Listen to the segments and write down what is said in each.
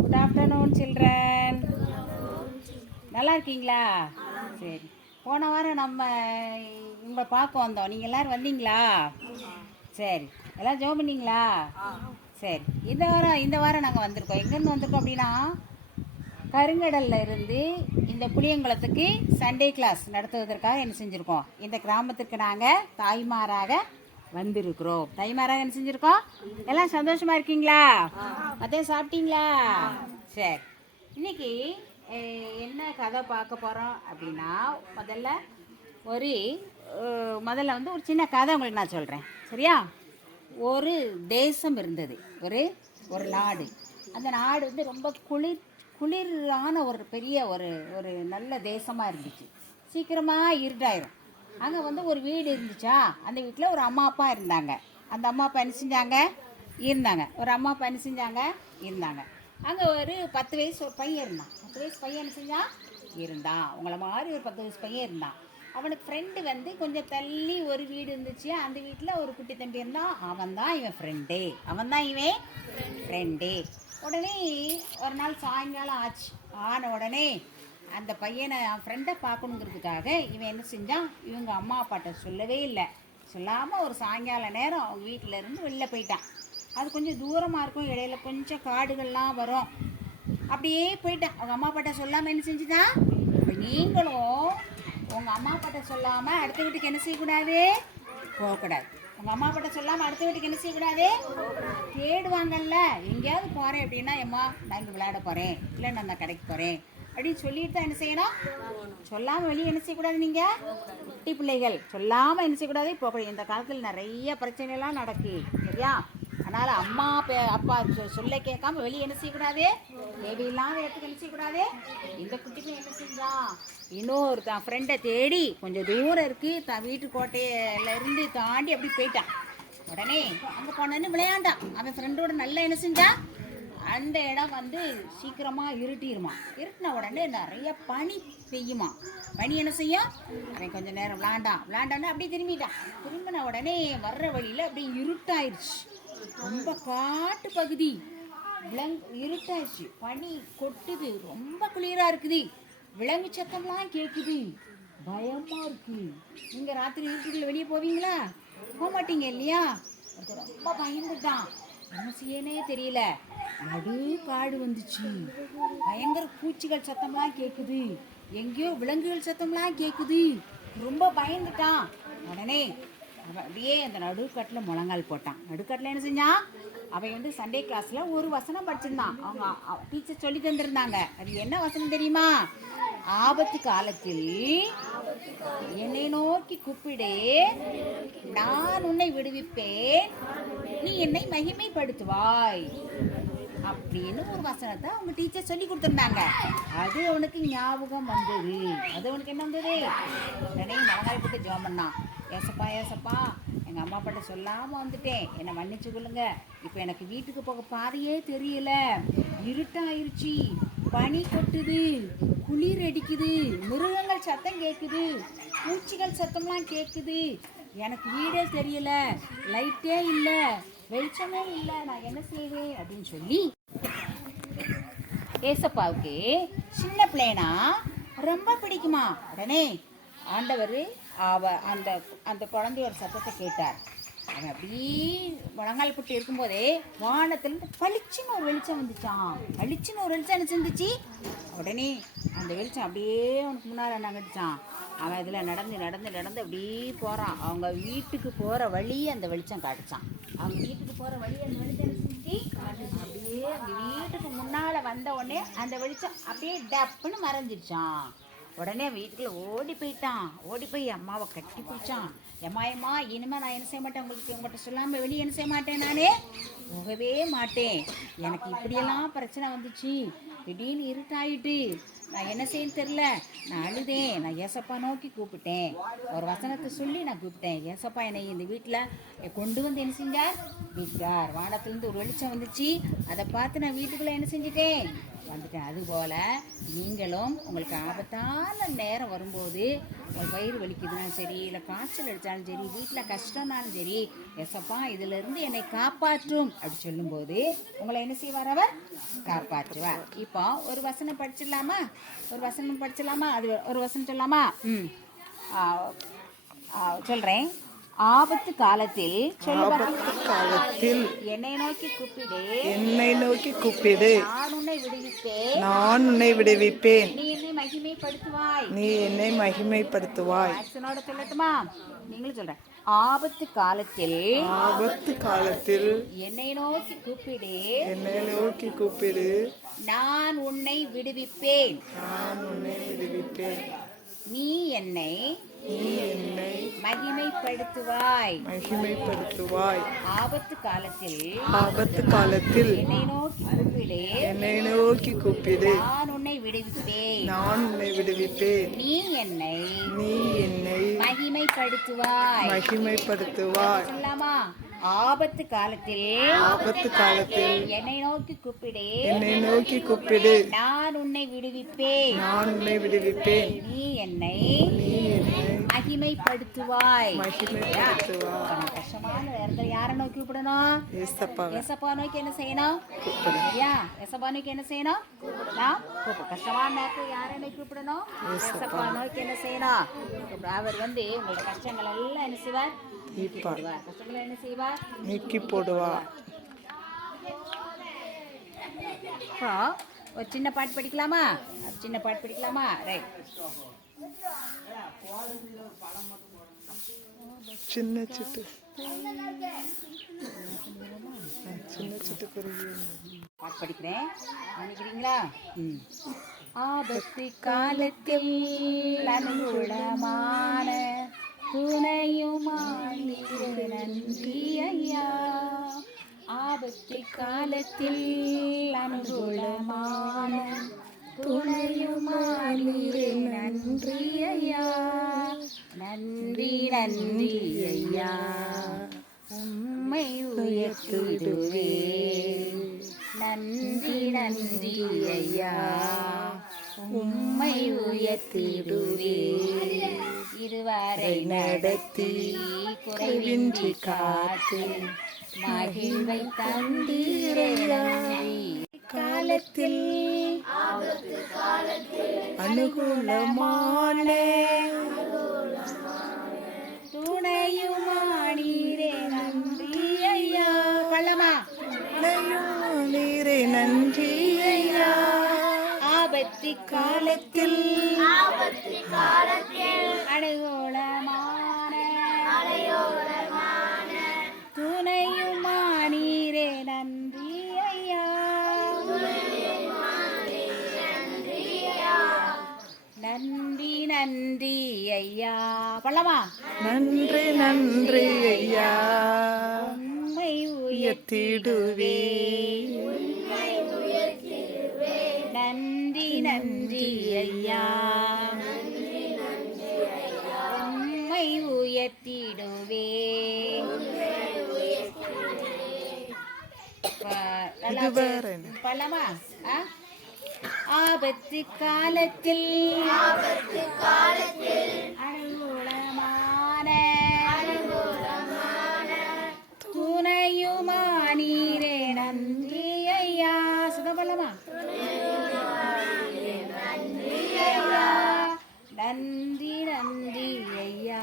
Good afternoon children. நல்லா இருக்கீங்களா? சரி, போன வாரம் நம்ம உங்களை பார்க்க வந்தோம். நீங்கள் எல்லோரும் வந்தீங்களா? சரி, எல்லாம் ஜோம் பண்ணிங்களா? சரி, இந்த வாரம் நாங்கள் வந்திருக்கோம். எங்கேருந்து வந்திருக்கோம் அப்படின்னா, கருங்கடல்ல இருந்து இந்த புளியங்குளத்துக்கு சண்டே கிளாஸ் நடத்துவதற்காக என்ன செஞ்சுருக்கோம், இந்த கிராமத்துக்கு நாங்கள் தாய்மாராக வந்திருக்கிறோம். தாய்மாராக என்ன செஞ்சுருக்கோம்? எல்லாம் சந்தோஷமாக இருக்கீங்களா? மதியம் சாப்பிட்டீங்களா? சரி, இன்னைக்கு என்ன கதை பார்க்க போகிறோம் அப்படின்னா, முதல்ல வந்து ஒரு சின்ன கதை உங்களுக்கு நான் சொல்கிறேன். சரியா? ஒரு தேசம் இருந்தது, ஒரு நாடு. அந்த நாடு வந்து ரொம்ப குளிரான ஒரு பெரிய ஒரு நல்ல தேசமாக இருந்துச்சு. சீக்கிரமாக இருட்டாயிரும். அங்கே வந்து ஒரு வீடு இருந்துச்சா, அந்த வீட்டில் ஒரு அம்மா அப்பா இருந்தாங்க. அந்த அம்மா அப்பா என்ன செஞ்சாங்க? இருந்தாங்க. அங்கே ஒரு 10 வயசு ஒரு பையன் இருந்தான். 10 வயசு பையன் என்ன செஞ்சான்? இருந்தான். உங்களை மாதிரி ஒரு 10 வயசு பையன் இருந்தான். அவனுக்கு ஃப்ரெண்டு வந்து கொஞ்சம் தள்ளி ஒரு வீடு இருந்துச்சு. அந்த வீட்டில் ஒரு குட்டி தம்பி இருந்தான். அவன் தான் இவன் ஃப்ரெண்டு. உடனே ஒரு நாள் சாயங்காலம் ஆன உடனே அந்த பையனை ஃப்ரெண்டை பார்க்கணுங்கிறதுக்காக இவன் என்ன செஞ்சான், இவங்க அம்மா அப்பாட்ட சொல்லவே இல்லை. சொல்லாமல் ஒரு சாயங்கால நேரம் அவங்க வீட்டில் இருந்து வெளில போயிட்டான். அது கொஞ்சம் தூரமாக இருக்கும், இடையில கொஞ்சம் காடுகள்லாம் வரும். அப்படியே போயிட்டான். அவங்க அம்மா அப்பாட்ட சொல்லாமல் என்ன செஞ்சுட்டான். நீங்களும் உங்கள் அம்மா அப்பாட்ட சொல்லாமல் அடுத்த வீட்டுக்கு என்ன செய்யக்கூடாது? போகக்கூடாது. உங்கள் அம்மா அப்பாட்ட சொல்லாமல் அடுத்த வீட்டுக்கு என்ன செய்யக்கூடாது? தேடுவாங்கல்ல. எங்கேயாவது போகிறேன் அப்படின்னா, எம்மா நான் இங்கே விளையாட போகிறேன், இல்லை நான் அந்த கடைக்கு போகிறேன் அப்படின்னு சொல்லிட்டு தான் என்ன செய்யணும். சொல்லாமல் வெளியே என்ன செய்யக்கூடாது. நீங்கள் குட்டி பிள்ளைகள் சொல்லாமல் என்ன செய்யக்கூடாது, போகக்கூடாது. இந்த காலத்தில் நிறைய பிரச்சனைலாம் நடக்கு. சரியா? அதனால் அம்மா அப்பா சொல்ல கேட்காம வெளியே என்ன செய்யக்கூடாது, தேவையில்லாத இடத்துக்கு என்ன செய்யக்கூடாது. இந்த குட்டிக்கு என்ன செஞ்சான், இன்னொரு தான் ஃப்ரெண்டை தேடி கொஞ்சம் தூரம் இருக்குது தான் வீட்டு கோட்டையில இருந்து தாண்டி அப்படி போயிட்டான். உடனே அங்கே போனோன்னு விளையாண்டான். அவன் ஃப்ரெண்டோட நல்லா என்ன செஞ்சான். அந்த இடம் வந்து சீக்கிரமாக இருட்டின உடனே நிறைய பனி பெய்யுமா. பனி என்ன செய்யும், அவன் கொஞ்சம் நேரம் விளையாண்டான்னு அப்படியே திரும்பின உடனே வர்ற வழியில் அப்படியே இருட்டாயிருச்சு. ரொம்ப காட்டு பகுதி, இருட்டாயிடுச்சு, பனி கொட்டுது, ரொம்ப குளிரா இருக்குது, விலங்கு சத்தம்லாம் கேட்குது, பயமா இருக்கு. நீங்க ராத்திரி இருட்டுக்குள்ள வெளியே போவீங்களா? போக மாட்டீங்க இல்லையா? அது ரொம்ப பயந்துட்டான். என்ன செய்யனே தெரியல. நடு காடு வந்துச்சு, பயங்கர பூச்சிகள் சத்தம்லாம் கேட்குது, எங்கேயோ விலங்குகள் சத்தம்லாம் கேட்குது. ரொம்ப பயந்துட்டான். உடனே அவன் அப்படியே அந்த நடுக்கட்டில் முழங்கால் போட்டான். நடுக்கட்டில் என்ன செஞ்சான், அவன் வந்து சண்டே கிளாஸில் ஒரு வசனம் படிச்சிருந்தான். அவங்க டீச்சர் சொல்லி தந்திருந்தாங்க. அது என்ன வசனம் தெரியுமா? ஆபத்து காலத்தில் என்னை நோக்கி கூப்பிடு, நான் உன்னை விடுவிப்பேன், நீ என்னை மகிமைப்படுத்துவாய் அப்படின்னு ஒரு வசனத்தை அவங்க டீச்சர் சொல்லி கொடுத்துருந்தாங்க. அது அவனுக்கு ஞாபகம் வந்தது. அது அவனுக்கு என்ன வந்தது, உடனே மலங்கால் போட்டு ஜெபம் பண்ணான். ஏசப்பா, எங்கள் அம்மா அப்பாட்ட சொல்லாமல் வந்துட்டேன், என்னை மன்னிச்சு கொள்ளுங்க. இப்போ எனக்கு வீட்டுக்கு போக பாதையே தெரியல, இருட்டாயிருச்சு, பனி கொட்டுது, குளிர் அடிக்குது, மிருகங்கள் சத்தம் கேட்குது, பூச்சிகள் சத்தம்லாம் கேட்குது, எனக்கு வீடே தெரியல, லைட்டே இல்லை, வெளிச்சமே இல்லை, நான் என்ன செய்வேன் அப்படின்னு சொல்லி ஏசப்பாவுக்கு சின்ன பிள்ளைனா ரொம்ப பிடிக்குமா. உடனே ஆண்டவர் அந்த அந்த குழந்தையோட சத்தத்தை கேட்டார். அவன் அப்படியே முழங்கால் போட்டு இருக்கும்போதே வானத்துலேருந்து பளிச்சுன்னு ஒரு வெளிச்சம் வந்துச்சான். என்ன செஞ்சிச்சு. உடனே அந்த வெளிச்சம் அப்படியே அவனுக்கு முன்னால் நகடிச்சான். அவன் இதில் நடந்து அப்படியே போகிறான். அவங்க வீட்டுக்கு போகிற வழி அந்த வெளிச்சம் காட்டுச்சான். அப்படியே அவங்க வீட்டுக்கு முன்னால் வந்த உடனே அந்த வெளிச்சம் அப்படியே டப்புன்னு மறைஞ்சிடுச்சான். உடனே வீட்டுக்குள்ளே ஓடி போய் அம்மாவை கட்டி பிடிச்சான். எம்மா இனிமேல் நான் என்ன செய்ய மாட்டேன், உங்கள்கிட்ட சொல்லாமல் வெளியே என்ன செய்ய மாட்டேன், நானே போகவே மாட்டேன். எனக்கு இப்படியெல்லாம் பிரச்சனை வந்துச்சு, திடீர்னு இருட்டாயிட்டு, நான் என்ன செய்யன்னு தெரில, நான் அழுதேன், நான் ஏசப்பா நோக்கி கூப்பிட்டேன், ஒரு வசனத்தை சொல்லி நான் கூப்பிட்டேன். ஏசப்பா என்னை இந்த வீட்டில் கொண்டு வந்து என்ன செஞ்சார், விட்டார். வானத்துலேருந்து ஒரு வெளிச்சம் வந்துச்சு, அதை பார்த்து நான் வீட்டுக்குள்ளே என்ன செஞ்சிட்டேன், வந்துட்டேன். அதுபோல் நீங்களும் உங்களுக்கு ஆபத்தான நேரம் வரும்போது, உங்கள் வயிறு வலிக்குதுனாலும் சரி, இல்லை காய்ச்சல் அடித்தாலும் சரி, வீட்டில் கஷ்டம்னாலும் சரி, ஏசப்பா இதிலிருந்து என்னை காப்பாற்றும் அப்படி சொல்லும்போது உங்களை என்ன செய்வார், அவர் காப்பாற்றுவார். இப்போ ஒரு வசனம் படிச்சிடலாமா, அது ஒரு வசனம் சொல்லலாமா? சொல்கிறேன். ஆபத்து காலத்தில் என்னை நோக்கி கூப்பிடு, நான் உன்னை விடுவிப்பேன். நீ என்னை மகிமைப்படுத்துவாய். சொல்லட்டுமா, நீங்களும் சொல்றேன். ஆபத்து காலத்தில் என்னை நோக்கி கூப்பிடு, நான் உன்னை விடுவிப்பேன். நீ என்னை மகிமைப்படுத்துவாய். ஆபத்து காலத்தில் என்னை நோக்கி கூப்பிடு, நான் உன்னை விடுவிப்பேன். நீ என்னை மகிமைப்படுத்துவாய். சொல்லாமா? ஆபத்து காலத்தில் என்னை நோக்கி கூப்பிடு, நான் உன்னை விடுவிப்பேன். நீ என்னை மகிமைப்படுத்துவாய். கஷ்டமான நேரத்தில் யாரை நோக்கி கூப்பிடணும்? ஏசப்பா நோக்கி என்ன செய்யணும்? ஏசப்பா நோக்கி என்ன செய்யணும்? கஷ்டமான நேரத்தில் யாரை நோக்கி கூப்பிடணும்? ஏசப்பா நோக்கி என்ன செய்யணும்? அவர் வந்து உங்களோட கஷ்டங்கள் எல்லாம் என்ன செய்வார்? கஷ்டங்களை என்ன செய்வார்? நீக்கி போடுவார். ஒரு சின்ன பாட்டு படிக்கலாமா? ரைட். சின்ன சிட்டு பாட்டு படிக்கிறேன், நினைக்கிறீங்களா? ஆபத்து காலத்தில் அனுகூலமான துணையுமாய் நன்றி ஐயா. ஆபத்து காலத்தில் அனுகூலமான துணையுமாய் நன்றி ஐயா. நன்றி ஐயா, உம்மை உயர்த்திடுவே. நன்றி ஐயா, உம்மை உயர்த்திடுவே. இதுவரை நடத்தி குறைவின்றி காத்து மகிழ்வை தந்தீரே. காலத்தில் அனுகூலமான துணையுமானீரே. நன்றி ஐயா. பள்ளமா நீரே நன்றி ஐயா. ஆபத்து காலத்தில் அனுகூலமான துணையுமானீரே. நன்றி ஐயா. நன்றி ஐயா. பள்ளமா நன்றி ஐயா, உம்மை உயர்த்திடுவே. நன்றி ஐயா, உம்மை உயர்த்திடுவே. பள்ளமா? ஆபத்து காலத்தில் அனுகூலமான துணையுமானீரே. நன்றி ஐயா. சுதபலமா? நன்றி ஐயா,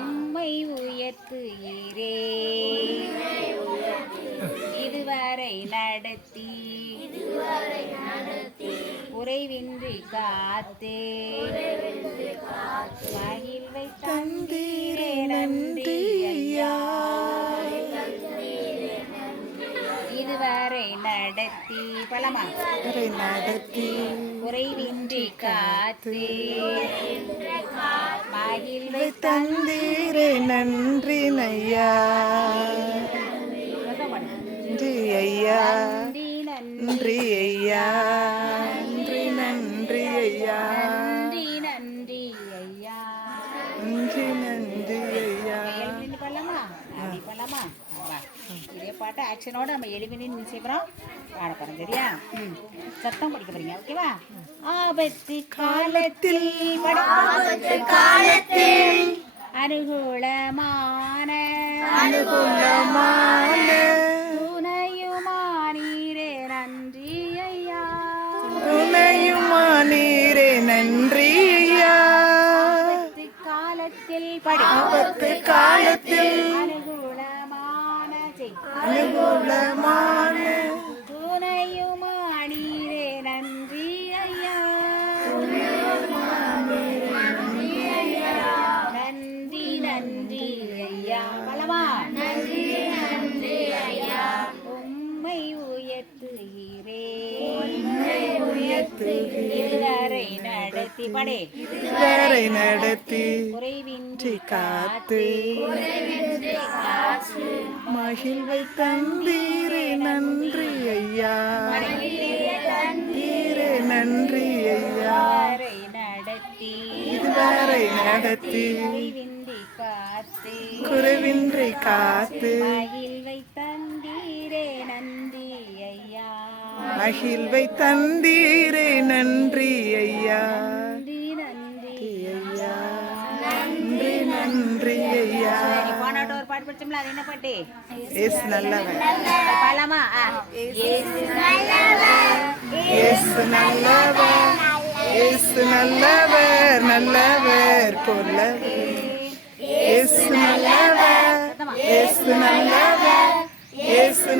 உம்மை உயர்த்துகிறே. இதுவரை நடத்தி குறைவின்றி காத்தே மகிழ்வை தந்தீரே. நன்றி ஐயா. இதுவரை நடத்தி பலமா குறைவின்றி காத்தே மகிழ்வை தந்தீரே. நன்றி ஐயா. நன்றி ஐயா. பாட்டு ஆக்ஷனோட நம்ம எழுவினு நிச்சயப்புறம் பாட போகிறோம். சரியா? சத்தம் படிக்க போறீங்க. ஓகேவா? ஆபத்து காலத்தில் அனுகூலமான துணையுமானீரே நன்றி ஐயா. துணையுமானீரே நன்றி ஐயா. காலத்தில் ஆபத்து காலத்தில் அனுகூலமான துணையுமானீரே நன்றி ஐயா. நன்றி நன்றி ஐயா. பலமா நன்றி நன்றி ஐயா. உம்மை உயர்த்துகிறேன் இதுவரை நடத்தி படே இதுவரை நடத்தி குறைவின்றி காத்து மகிழ்வை தந்தீரே நன்றி ஐயா. தந்தீரே நன்றி ஐயா. இதுவரை நடத்தி குறைவின்றி காத்து மகிழ்வை தந்தீரே நன்றி ஐயா. மகிழ்வை தந்தீரே நன்றி ஐயா. நன்றி நன்றி ஐயா நன்றி நன்றி ஐயா. போனாட்ட ஒரு பாட்டு படிச்சோம்ல, அது என்ன பாட்டு? இயேசு நல்லவர். பாடலாமா? இயேசு நல்லவர். இயேசு நல்லவர். நல்லவர் போலவர். இயேசு நல்லவர். இயேசு நல்லவர். இயேசு